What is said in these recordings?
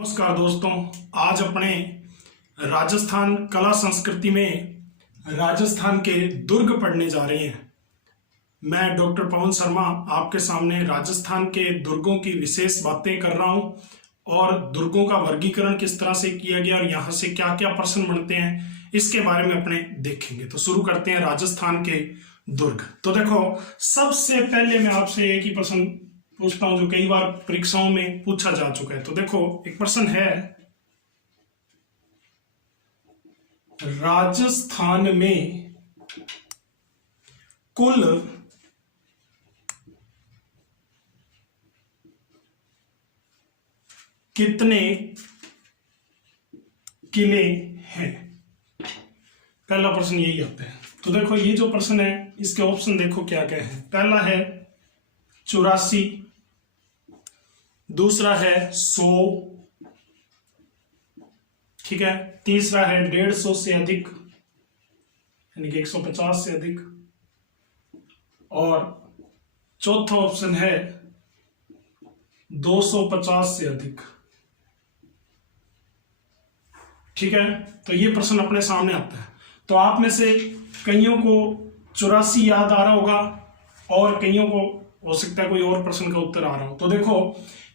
नमस्कार दोस्तों, आज अपने राजस्थान कला संस्कृति में राजस्थान के दुर्ग पढ़ने जा रहे हैं। मैं डॉक्टर पवन शर्मा आपके सामने राजस्थान के दुर्गों की विशेष बातें कर रहा हूं और दुर्गों का वर्गीकरण किस तरह से किया गया और यहाँ से क्या क्या प्रश्न बनते हैं इसके बारे में अपने देखेंगे। तो शुरू करते हैं राजस्थान के दुर्ग। तो देखो, सबसे पहले मैं आपसे एक ही प्रश्न पूछता हूं जो कई बार परीक्षाओं में पूछा जा चुका है। तो देखो, एक प्रश्न है, राजस्थान में कुल कितने किले हैं? पहला प्रश्न यही आता है। तो देखो, ये जो प्रश्न है इसके ऑप्शन देखो क्या क्या है। पहला है 84, दूसरा है 100, ठीक है, तीसरा है 150 से अधिक यानी कि 150 से अधिक, और चौथा ऑप्शन है 250 से अधिक। ठीक है, तो ये प्रश्न अपने सामने आता है। तो आप में से कईयों को 84 याद आ रहा होगा और कईयों को हो सकता है कोई और प्रश्न का उत्तर आ रहा हो। तो देखो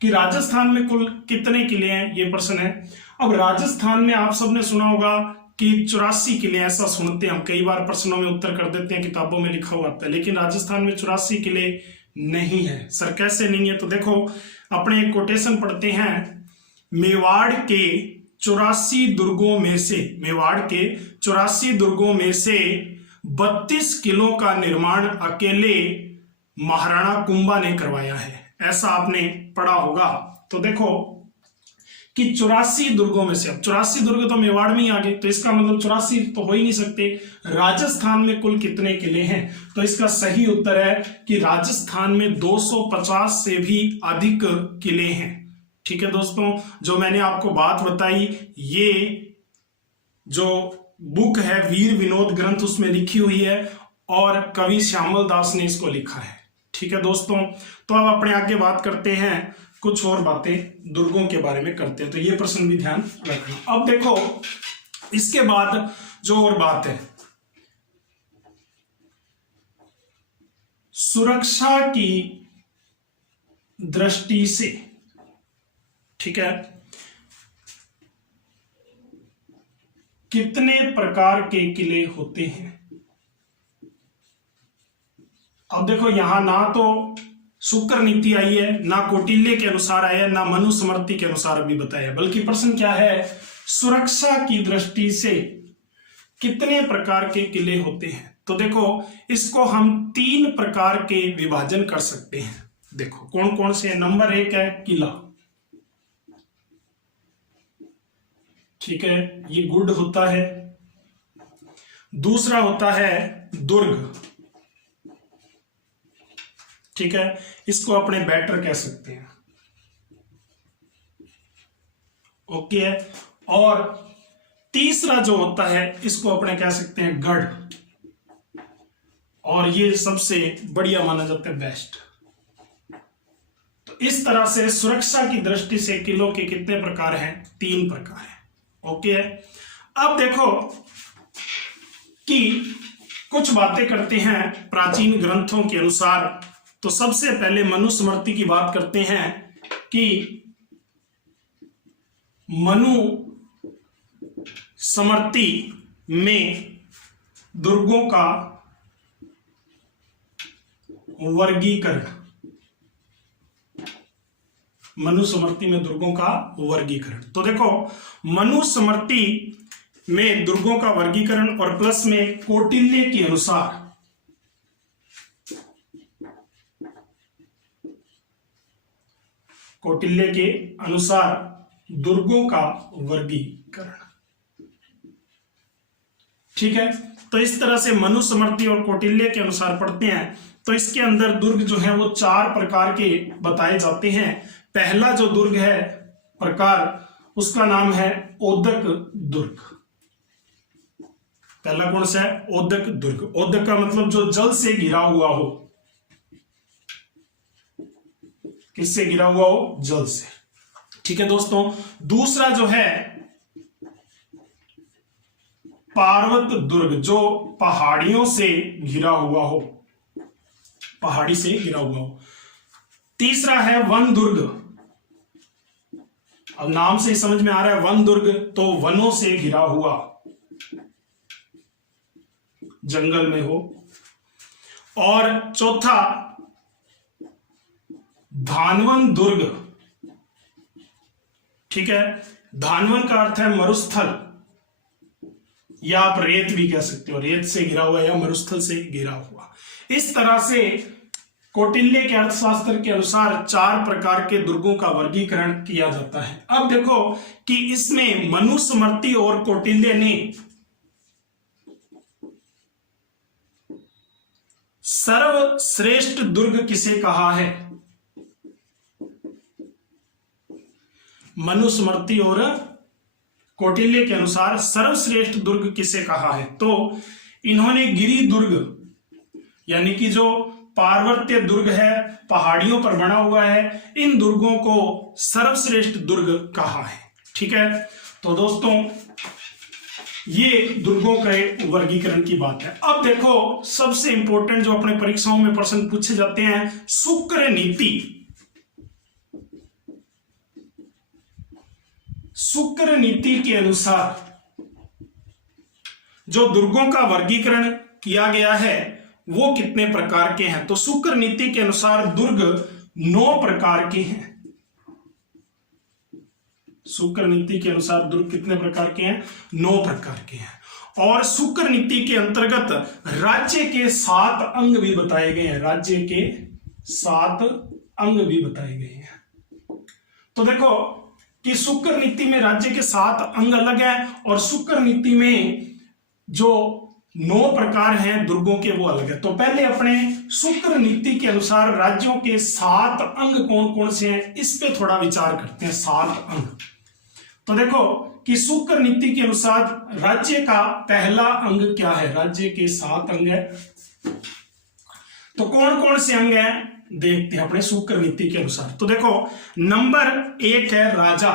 कि राजस्थान में कुल कितने किले हैं, ये प्रश्न है। अब राजस्थान में आप सबने सुना होगा कि 84 किले, ऐसा सुनते हैं हम, कई बार प्रश्नों में उत्तर कर देते हैं, किताबों में लिखा हुआ आता है, लेकिन राजस्थान में 84 किले नहीं है। सर कैसे नहीं है? तो देखो, अपने एक कोटेशन पढ़ते हैं, मेवाड़ के 84 दुर्गों में से, मेवाड़ के 84 दुर्गों में से 32 किलों का निर्माण अकेले महाराणा कुंभा ने करवाया है, ऐसा आपने पढ़ा होगा। तो देखो कि 84 दुर्गों में से, अब 84 दुर्ग तो मेवाड़ में ही आ गए, तो इसका मतलब 84 तो हो ही नहीं सकते। राजस्थान में कुल कितने किले हैं? तो इसका सही उत्तर है कि राजस्थान में 250 से भी अधिक किले हैं। ठीक है दोस्तों, जो मैंने आपको बात बताई, ये जो बुक है वीर विनोद ग्रंथ, उसमें लिखी हुई है और कवि श्यामल दास ने इसको लिखा है। ठीक है दोस्तों, तो अब अपने आगे बात करते हैं, कुछ और बातें दुर्गों के बारे में करते हैं। तो ये प्रश्न भी ध्यान रखना। अब देखो, इसके बाद जो और बात है, सुरक्षा की दृष्टि से, ठीक है, कितने प्रकार के किले होते हैं? अब देखो, यहां ना तो शुक्र नीति आई है, ना कौटिल्य के अनुसार आया है, ना मनुस्मृति के अनुसार अभी बताया, बल्कि प्रश्न क्या है, सुरक्षा की दृष्टि से कितने प्रकार के किले होते हैं? तो देखो, इसको हम 3 प्रकार के विभाजन कर सकते हैं। देखो कौन कौन से? नंबर 1 है किला, ठीक है, ये गुड होता है। दूसरा होता है दुर्ग, ठीक है, इसको अपने बेटर कह सकते हैं, ओके है। और तीसरा जो होता है इसको अपने कह सकते हैं गढ़, और ये सबसे बढ़िया माना जाता है, बेस्ट। तो इस तरह से सुरक्षा की दृष्टि से किलों के कितने प्रकार हैं? 3 प्रकार हैं, ओके है। अब देखो कि कुछ बातें करते हैं प्राचीन ग्रंथों के अनुसार। तो सबसे पहले मनुस्मृति की बात करते हैं कि मनुस्मृति में दुर्गों का वर्गीकरण, मनुस्मृति में दुर्गों का वर्गीकरण। तो देखो, मनुस्मृति में दुर्गों का वर्गीकरण और प्लस में कौटिल्य के अनुसार, कौटिल्य के अनुसार दुर्गों का वर्गीकरण, ठीक है। तो इस तरह से मनुस्मृति और कौटिल्य के अनुसार पढ़ते हैं। तो इसके अंदर दुर्ग जो है वो 4 प्रकार के बताए जाते हैं। पहला जो दुर्ग है प्रकार, उसका नाम है ओदक दुर्ग। पहला कौन सा है? ओदक दुर्ग। ओदक का मतलब जो जल से घिरा हुआ हो, किससे घिरा हुआ हो? जल से। ठीक है दोस्तों। दूसरा जो है पार्वत दुर्ग, जो पहाड़ियों से घिरा हुआ हो, पहाड़ी से घिरा हुआ हो। तीसरा है वन दुर्ग। अब नाम से ही समझ में आ रहा है वन दुर्ग, तो वनों से घिरा हुआ, जंगल में हो। और चौथा धानवन दुर्ग। ठीक है, धानवन का अर्थ है मरुस्थल, या आप रेत भी कह सकते हो, रेत से घिरा हुआ या मरुस्थल से घिरा हुआ। इस तरह से कौटिल्य के अर्थशास्त्र के अनुसार 4 प्रकार के दुर्गों का वर्गीकरण किया जाता है। अब देखो कि इसमें मनुस्मृति और कौटिल्य ने सर्वश्रेष्ठ दुर्ग किसे कहा है? मनुस्मृति और कौटिल्य के अनुसार सर्वश्रेष्ठ दुर्ग किसे कहा है? तो इन्होंने गिरि दुर्ग, यानी कि जो पार्वत्य दुर्ग है, पहाड़ियों पर बना हुआ है, इन दुर्गों को सर्वश्रेष्ठ दुर्ग कहा है। ठीक है, तो दोस्तों ये दुर्गों के वर्गीकरण की बात है। अब देखो सबसे इंपॉर्टेंट जो अपने परीक्षाओं में प्रश्न पूछे जाते हैं, शुक्र नीति। शुक्र नीति के अनुसार जो दुर्गों का वर्गीकरण किया गया है वो कितने प्रकार के हैं? तो शुक्र नीति के अनुसार दुर्ग 9 प्रकार के हैं। शुक्र नीति के अनुसार दुर्ग कितने प्रकार के हैं? 9 प्रकार के हैं। और शुक्र नीति के अंतर्गत राज्य के 7 अंग भी बताए गए हैं। राज्य के 7 अंग भी बताए गए हैं। तो देखो कि शुक्र नीति में राज्य के 7 अंग अलग है, और शुक्र नीति में जो 9 प्रकार हैं दुर्गों के वो अलग है। तो पहले अपने शुक्र नीति के अनुसार राज्यों के 7 अंग कौन कौन से हैं इस पे थोड़ा विचार करते हैं। 7 अंग, तो देखो कि शुक्र नीति के अनुसार राज्य का पहला अंग क्या है? राज्य के 7 अंग है, तो कौन कौन से अंग हैं देखते हैं अपने शुक्र नीति के अनुसार। तो देखो नंबर 1 है राजा,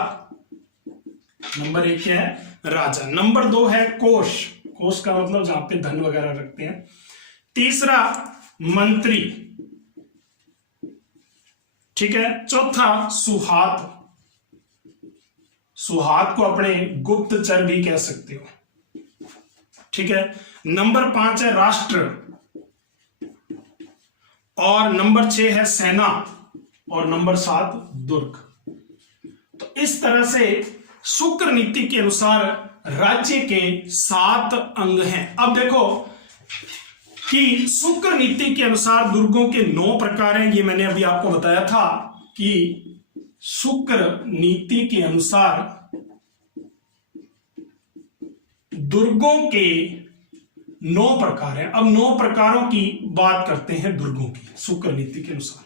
नंबर 1 है राजा। नंबर 2 है कोष, कोष का मतलब जहां पे धन वगैरह रखते हैं। तीसरा मंत्री, ठीक है। चौथा सुहात, सुहात को अपने गुप्तचर भी कह सकते हो, ठीक है। नंबर 5 है राष्ट्र, और नंबर 6 है सेना, और नंबर 7 दुर्ग। तो इस तरह से शुक्र नीति के अनुसार राज्य के 7 अंग हैं। अब देखो कि शुक्र नीति के अनुसार दुर्गों के 9 प्रकार हैं। ये मैंने अभी आपको बताया था कि शुक्र नीति के अनुसार दुर्गों के 9 प्रकार हैं। अब 9 प्रकारों की बात करते हैं दुर्गों की शुक्र नीति के अनुसार।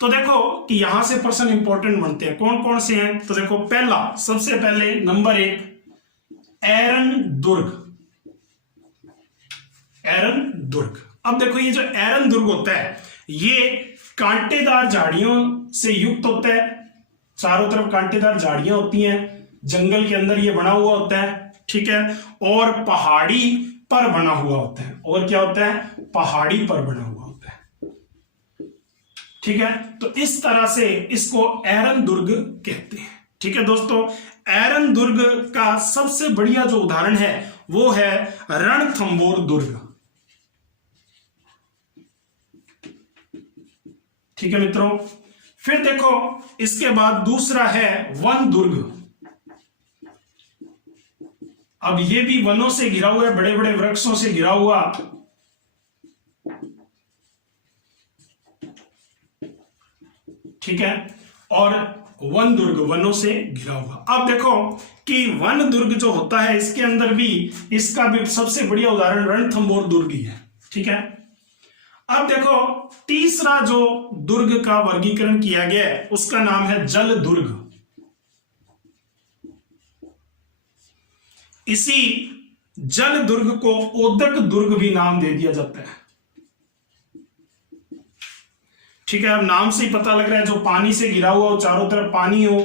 तो देखो कि यहां से प्रश्न इंपॉर्टेंट बनते हैं। कौन कौन से हैं? तो देखो पहला, सबसे पहले नंबर 1 एरन दुर्ग, एरन दुर्ग। अब देखो ये जो एरन दुर्ग होता है ये कांटेदार झाड़ियों से युक्त होता है, चारों तरफ कांटेदार झाड़ियां होती हैं, जंगल के अंदर ये बना हुआ होता है, ठीक है। और पहाड़ी पर बना हुआ होता है, और क्या होता है? पहाड़ी पर बना हुआ होता है, ठीक है। तो इस तरह से इसको एरन दुर्ग कहते हैं, ठीक है दोस्तों। एरन दुर्ग का सबसे बढ़िया जो उदाहरण है वो है रणथंबोर दुर्ग, ठीक है मित्रों। फिर देखो इसके बाद दूसरा है वन दुर्ग। अब ये भी वनों से घिरा हुआ है, बड़े बड़े वृक्षों से घिरा हुआ, ठीक है। और वन दुर्ग वनों से घिरा हुआ। अब देखो कि वन दुर्ग जो होता है इसके अंदर भी इसका भी सबसे बढ़िया उदाहरण रणथंबोर दुर्ग ही है, ठीक है। अब देखो तीसरा जो दुर्ग का वर्गीकरण किया गया है उसका नाम है जल दुर्ग। इसी जल दुर्ग को ओदक दुर्ग भी नाम दे दिया जाता है, ठीक है। अब नाम से ही पता लग रहा है जो पानी से घिरा हुआ हो, चारों तरफ पानी हो,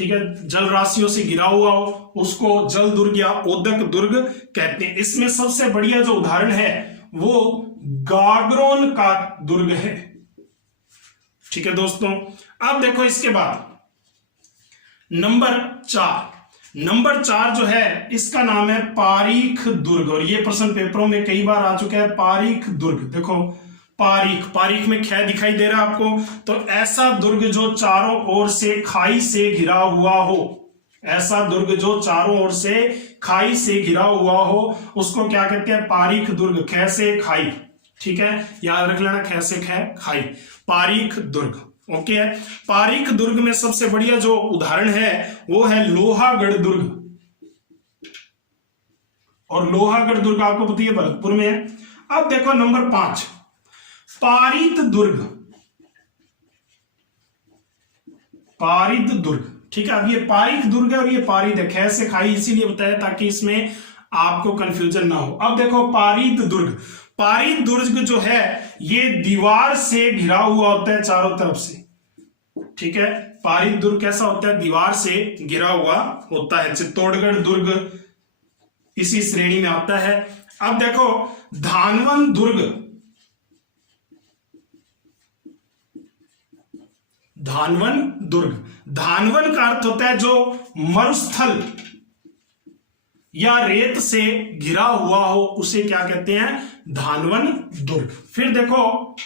ठीक है, जल राशियों से घिरा हुआ हो उसको जल दुर्ग या ओदक दुर्ग कहते हैं। इसमें सबसे बढ़िया जो उदाहरण है वो गागरोन का दुर्ग है। ठीक है दोस्तों, अब देखो इसके बाद नंबर 4 जो है इसका नाम है पारीख दुर्ग, और ये प्रश्न पेपरों में कई बार आ चुका है। पारीख दुर्ग, देखो पारीख में ख दिखाई दे रहा है आपको, तो ऐसा दुर्ग जो चारों ओर से खाई से घिरा हुआ हो, ऐसा दुर्ग जो चारों ओर से खाई से घिरा हुआ हो उसको क्या कहते हैं? पारीख दुर्ग। ख से खाई, ठीक है, याद रख लेना, ख से खाई, पारीख दुर्ग। ओके है। पारीख दुर्ग में सबसे बढ़िया जो उदाहरण है वो है लोहागढ़ दुर्ग, और लोहागढ़ दुर्ग आपको पता है भरतपुर में है। अब देखो नंबर 5 पारित दुर्ग, पारित दुर्ग, ठीक है। अब ये पारित दुर्ग है और ये पारित है, ख से खाई इसीलिए बताया ताकि इसमें आपको कंफ्यूजन ना हो। अब देखो पारित दुर्ग, पारित दुर्ग जो है ये दीवार से घिरा हुआ होता है चारों तरफ से, ठीक है। पारित दुर्ग कैसा होता है? दीवार से घिरा हुआ होता है। चित्तौड़गढ़ दुर्ग इसी श्रेणी में आता है। अब देखो धानवन दुर्ग, धानवन दुर्ग, धानवन का अर्थ होता है जो मरुस्थल या रेत से घिरा हुआ हो उसे क्या कहते हैं? धानवन दुर्ग। फिर देखो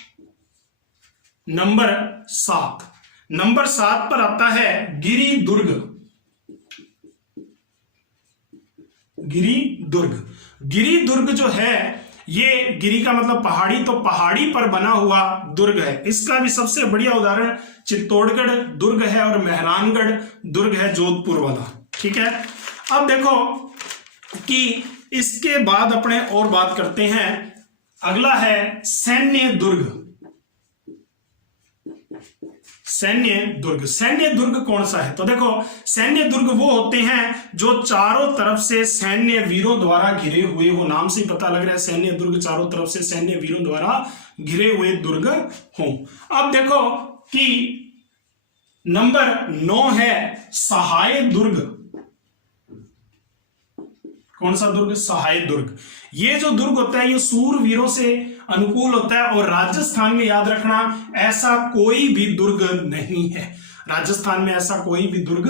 नंबर 7 पर आता है गिरि दुर्ग, गिरि दुर्ग। गिरि दुर्ग जो है ये गिरि का मतलब पहाड़ी, तो पहाड़ी पर बना हुआ दुर्ग है। इसका भी सबसे बढ़िया उदाहरण चित्तौड़गढ़ दुर्ग है और मेहरानगढ़ दुर्ग है जोधपुर वाला, ठीक है। अब देखो कि इसके बाद अपने और बात करते हैं, अगला है सैन्य दुर्ग। सैन्य दुर्ग, सैन्य दुर्ग कौन सा है? तो देखो सैन्य दुर्ग वो होते हैं जो चारों तरफ से सैन्य वीरों द्वारा घिरे हुए हो। नाम से ही पता लग रहा है सैन्य दुर्ग चारों तरफ से सैन्य वीरों द्वारा घिरे हुए दुर्ग हो। अब देखो कि नंबर 9 है सहाय दुर्ग। कौन सा दुर्ग? सहाय दुर्ग। ये जो दुर्ग होता है ये सूरवीरों से अनुकूल होता है, और राजस्थान में याद रखना ऐसा कोई भी दुर्ग नहीं है, राजस्थान में ऐसा कोई भी दुर्ग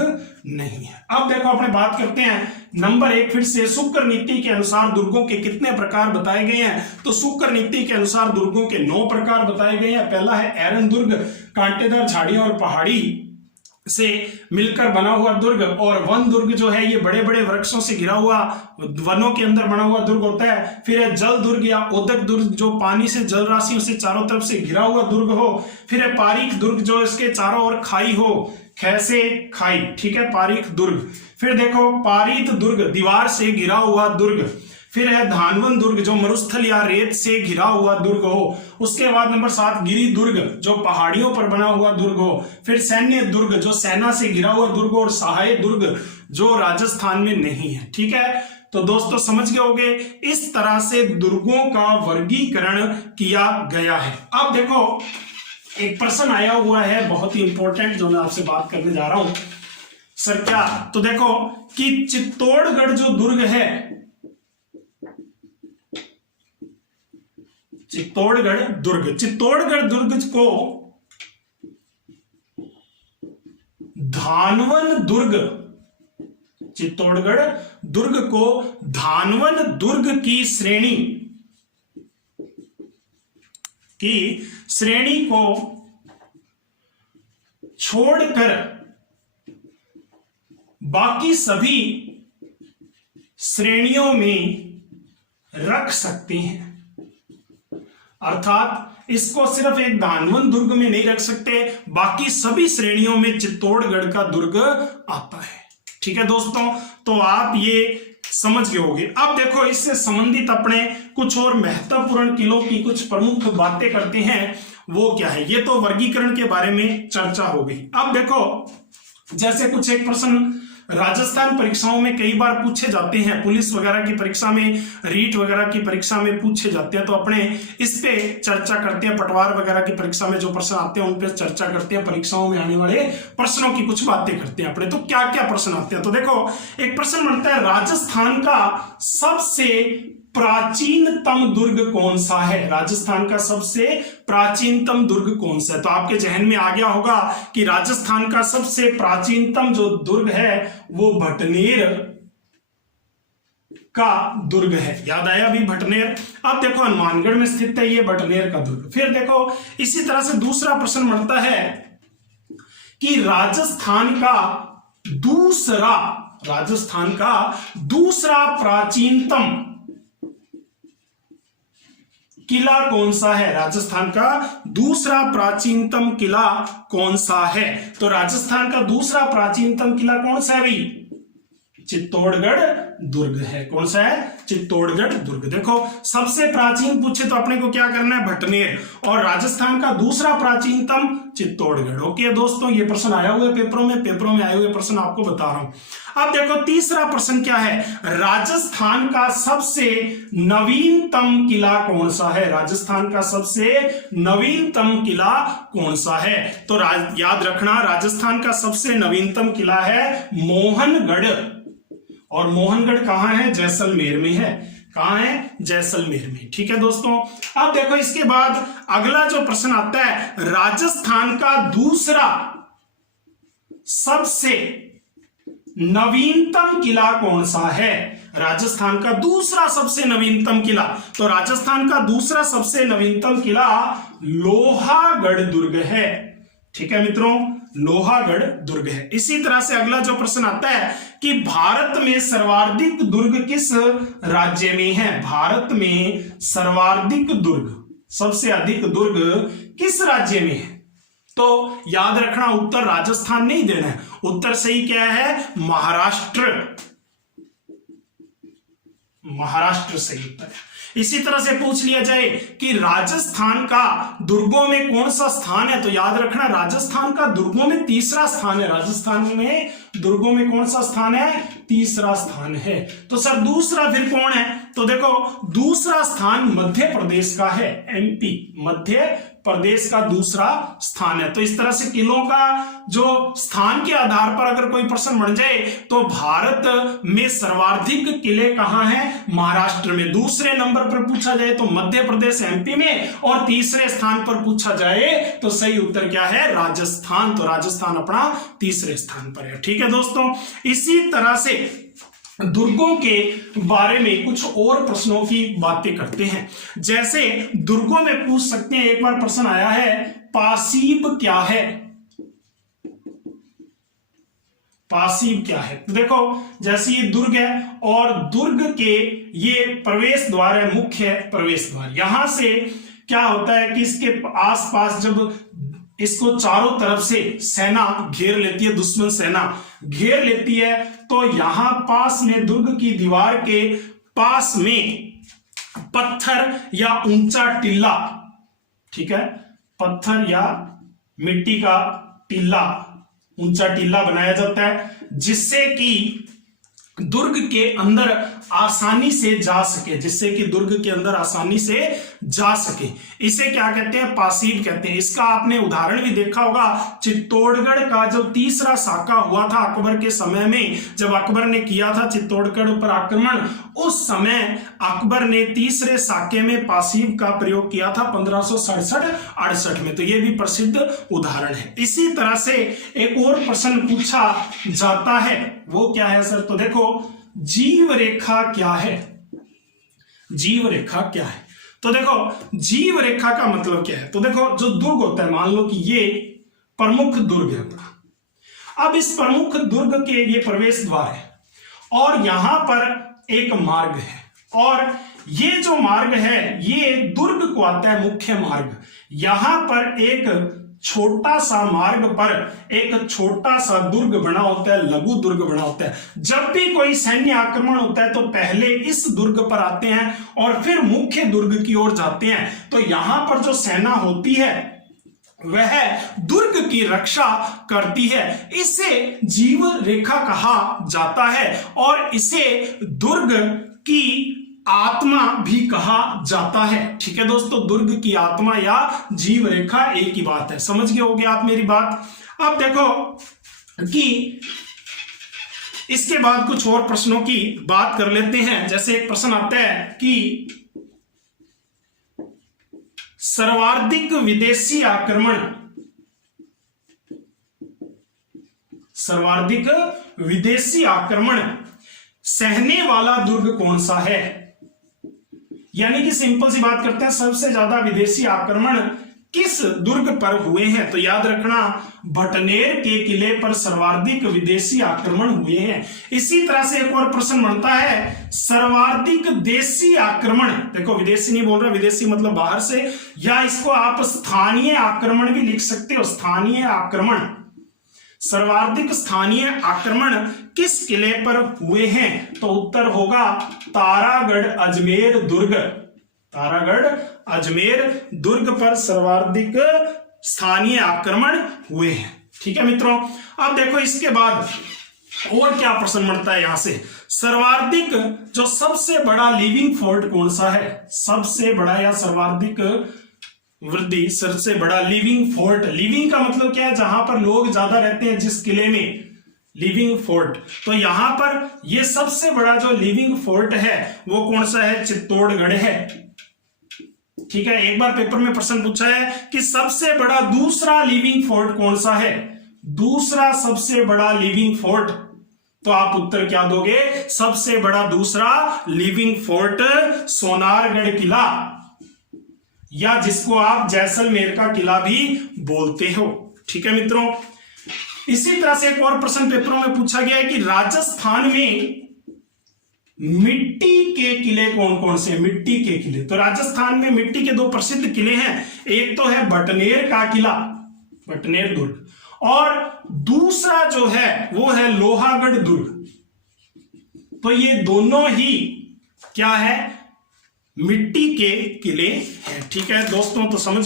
नहीं है। अब देखो अपने बात करते हैं नंबर 1 फिर से, शुक्र नीति के अनुसार दुर्गों के कितने प्रकार बताए गए हैं? तो शुक्र नीति के अनुसार दुर्गों के 9 प्रकार बताए गए हैं। पहला है एरन दुर्ग, कांटेदार झाड़ियां और पहाड़ी से मिलकर बना हुआ दुर्ग। और वन दुर्ग जो है ये बड़े बड़े वृक्षों से घिरा हुआ, वनों के अंदर बना हुआ दुर्ग होता है। फिर है जल दुर्ग या ओदक दुर्ग जो पानी से जल राशियों से चारों तरफ से घिरा हुआ दुर्ग हो। फिर है पारीख दुर्ग जो इसके चारों ओर खाई हो, ख से खाई, ठीक है, पारीख दुर्ग। फिर देखो पारित दुर्ग, दीवार से घिरा हुआ दुर्ग। फिर है धानवन दुर्ग जो मरुस्थल या रेत से घिरा हुआ दुर्ग हो। उसके बाद नंबर 7 गिरि दुर्ग जो पहाड़ियों पर बना हुआ दुर्ग हो। फिर सैन्य दुर्ग जो सेना से घिरा हुआ दुर्ग, और सहाय दुर्ग जो राजस्थान में नहीं है, ठीक है। तो दोस्तों समझ गए होंगे, इस तरह से दुर्गों का वर्गीकरण किया गया है। अब देखो एक प्रश्न आया हुआ है बहुत ही इंपॉर्टेंट जो मैं आपसे बात करने जा रहा हूं। सर क्या? तो देखो कि चित्तौड़गढ़ जो दुर्ग है, चित्तौड़गढ़ दुर्ग को धानवन दुर्ग, चित्तौड़गढ़ दुर्ग को धानवन दुर्ग की श्रेणी को छोड़कर बाकी सभी श्रेणियों में रख सकते हैं। अर्थात इसको सिर्फ एक धानवन दुर्ग में नहीं रख सकते, बाकी सभी श्रेणियों में चित्तौड़गढ़ का दुर्ग आता है, ठीक है दोस्तों। तो आप ये समझ गए होंगे। अब देखो इससे संबंधित अपने कुछ और महत्वपूर्ण किलों की कुछ प्रमुख बातें करते हैं, वो क्या है? ये तो वर्गीकरण के बारे में चर्चा हो गई। अब देखो जैसे कुछ एक प्रश्न राजस्थान परीक्षाओं में कई बार पूछे जाते हैं, पुलिस वगैरह की परीक्षा में, रीट वगैरह की परीक्षा में पूछे जाते हैं, तो अपने इस पे चर्चा करते हैं। पटवार वगैरह की परीक्षा में जो प्रश्न आते हैं उन पे चर्चा करते हैं, परीक्षाओं में आने वाले प्रश्नों की कुछ बातें करते हैं अपने। तो क्या क्या प्रश्न आते हैं, तो देखो एक प्रश्न बनता है, राजस्थान का सबसे प्राचीनतम दुर्ग कौन सा है? राजस्थान का सबसे प्राचीनतम दुर्ग कौन सा है? तो आपके जहन में आ गया होगा कि राजस्थान का सबसे प्राचीनतम जो दुर्ग है वो भटनेर का दुर्ग है। याद आया अभी भटनेर? अब देखो हनुमानगढ़ में स्थित है ये भटनेर का दुर्ग। फिर देखो इसी तरह से दूसरा प्रश्न बनता है कि राजस्थान का दूसरा प्राचीनतम किला कौन सा है? राजस्थान का दूसरा प्राचीनतम किला कौन सा है? तो राजस्थान का दूसरा प्राचीनतम किला कौन सा है भाई? चित्तौड़गढ़ दुर्ग है। कौन सा है? चित्तौड़गढ़ दुर्ग। देखो सबसे प्राचीन पूछे तो अपने को क्या करना है? भटनेर। और राजस्थान का दूसरा प्राचीनतम चित्तौड़गढ़। ओके दोस्तों, ये प्रश्न आया हुआ है पेपरों में आए हुए प्रश्न आपको बता रहा हूं। अब देखो तीसरा प्रश्न क्या है? राजस्थान का सबसे नवीनतम किला कौन सा है? राजस्थान का सबसे नवीनतम किला कौन सा है? तो याद रखना, राजस्थान का सबसे नवीनतम किला है मोहनगढ़। और मोहनगढ़ कहां है? जैसलमेर में है। कहां है? जैसलमेर में। ठीक है दोस्तों। अब देखो इसके बाद अगला जो प्रश्न आता है, राजस्थान का दूसरा सबसे नवीनतम किला कौन सा है? राजस्थान का दूसरा सबसे नवीनतम किला, तो राजस्थान का दूसरा सबसे नवीनतम किला लोहागढ़ दुर्ग है। ठीक है मित्रों, लोहागढ़ दुर्ग है। इसी तरह से अगला जो प्रश्न आता है कि भारत में सर्वाधिक दुर्ग किस राज्य में है? भारत में सर्वाधिक दुर्ग, सबसे अधिक दुर्ग किस राज्य में है? तो याद रखना, उत्तर राजस्थान नहीं देना है, उत्तर सही क्या है? महाराष्ट्र। महाराष्ट्र सही उत्तर है। इसी तरह से पूछ लिया जाए कि राजस्थान का दुर्गों में कौन सा स्थान है, तो याद रखना राजस्थान का दुर्गों में तीसरा स्थान है। राजस्थान में दुर्गों में कौन सा स्थान है? तीसरा स्थान है। तो सर दूसरा फिर कौन है? तो देखो दूसरा स्थान मध्य प्रदेश का है, एमपी, मध्य प्रदेश का दूसरा स्थान है। तो इस तरह से किलों का जो स्थान के आधार पर अगर कोई प्रश्न बन जाए तो भारत में सर्वाधिक किले कहां हैं? महाराष्ट्र में। दूसरे नंबर पर पूछा जाए तो मध्य प्रदेश एमपी में, और तीसरे स्थान पर पूछा जाए तो सही उत्तर क्या है? राजस्थान। तो राजस्थान अपना तीसरे स्थान पर है। ठीक है दोस्तों, इसी तरह से दुर्गों के बारे में कुछ और प्रश्नों की बातें करते हैं। जैसे दुर्गों में पूछ सकते हैं, एक बार प्रश्न आया है, पासीब क्या है? पासीब क्या है? तो देखो जैसे ये दुर्ग है और दुर्ग के ये प्रवेश द्वार है, मुख्य प्रवेश द्वार। यहां से क्या होता है कि इसके आसपास जब इसको चारों तरफ से सेना घेर लेती है, दुश्मन सेना घेर लेती है, तो यहां पास में दुर्ग की दीवार के पास में पत्थर या ऊंचा टीला, ठीक है, पत्थर या मिट्टी का टीला, ऊंचा टीला बनाया जाता है, जिससे कि दुर्ग के अंदर आसानी से जा सके, जिससे कि दुर्ग के अंदर आसानी से जा सके। इसे क्या कहते हैं? पासीब कहते हैं। इसका आपने उदाहरण भी देखा होगा, चित्तौड़गढ़ का जो तीसरा साका हुआ था अकबर के समय में, जब अकबर ने किया था चित्तौड़गढ़ पर आक्रमण, उस समय अकबर ने तीसरे साके में पासीब का प्रयोग किया था 1567-68 में। तो यह भी प्रसिद्ध उदाहरण है। इसी तरह से एक और प्रश्न पूछा जाता है, वो क्या है सर? तो देखो जीव रेखा क्या है? जीव रेखा क्या है? तो देखो जीव रेखा का मतलब क्या है? तो देखो जो दुर्ग होता है, मान लो कि ये प्रमुख दुर्ग है अपना। अब इस प्रमुख दुर्ग के ये प्रवेश द्वार है और यहां पर एक मार्ग है, और ये जो मार्ग है ये दुर्ग को आता है मुख्य मार्ग। यहां पर एक छोटा सा मार्ग पर एक छोटा सा दुर्ग बना होता है, लघु दुर्ग बना होता है। जब भी कोई सैन्य आक्रमण होता है तो पहले इस दुर्ग पर आते हैं और फिर मुख्य दुर्ग की ओर जाते हैं। तो यहां पर जो सेना होती है वह दुर्ग की रक्षा करती है। इसे जीव रेखा कहा जाता है और इसे दुर्ग की आत्मा भी कहा जाता है। ठीक है दोस्तों, दुर्ग की आत्मा या जीव रेखा एक ही बात है। समझ गए होगे आप मेरी बात। अब देखो कि इसके बाद कुछ और प्रश्नों की बात कर लेते हैं। जैसे एक प्रश्न आता है कि सर्वाधिक विदेशी आक्रमण, सर्वाधिक विदेशी आक्रमण सहने वाला दुर्ग कौन सा है। यानी कि सिंपल सी बात करते हैं, सबसे ज्यादा विदेशी आक्रमण किस दुर्ग पर हुए हैं। तो याद रखना, भटनेर के किले पर सर्वाधिक विदेशी आक्रमण हुए हैं। इसी तरह से एक और प्रश्न बनता है, सर्वाधिक देशी आक्रमण, देखो विदेशी नहीं बोल रहा, विदेशी मतलब बाहर से, या इसको आप स्थानीय आक्रमण भी लिख सकते हो, स्थानीय आक्रमण। सर्वाधिक स्थानीय आक्रमण किस किले पर हुए हैं। तो उत्तर होगा तारागढ़ अजमेर दुर्ग। तारागढ़ अजमेर दुर्ग पर सर्वाधिक स्थानीय आक्रमण हुए हैं। ठीक है मित्रों, अब देखो इसके बाद और क्या प्रश्न बनता है यहां से। सर्वाधिक जो सबसे बड़ा लिविंग फोर्ट कौन सा है। सबसे बड़ा या सर्वाधिक वृद्धि, सबसे बड़ा लिविंग फोर्ट। लिविंग का मतलब क्या है, जहां पर लोग ज्यादा रहते हैं, जिस किले में, लिविंग फोर्ट। तो यहां पर ये सबसे बड़ा जो लिविंग फोर्ट है वो कौन सा है, चित्तौड़गढ़ है। ठीक है, एक बार पेपर में प्रश्न पूछा है कि सबसे बड़ा दूसरा लिविंग फोर्ट कौन सा है, दूसरा सबसे बड़ा लिविंग फोर्ट। तो आप उत्तर क्या दोगे, सबसे बड़ा दूसरा लिविंग फोर्ट सोनारगढ़ किला, या जिसको आप जैसलमेर का किला भी बोलते हो। ठीक है मित्रों, इसी तरह से एक और प्रश्न पेपरों में पूछा गया है कि राजस्थान में मिट्टी के किले कौन कौन से। मिट्टी के किले, तो राजस्थान में मिट्टी के दो प्रसिद्ध किले हैं। एक तो है भटनेर का किला, भटनेर दुर्ग, और दूसरा जो है वो है लोहागढ़ दुर्ग। तो ये दोनों ही क्या है, मिट्टी के किले हैं। ठीक है दोस्तों, तो समझ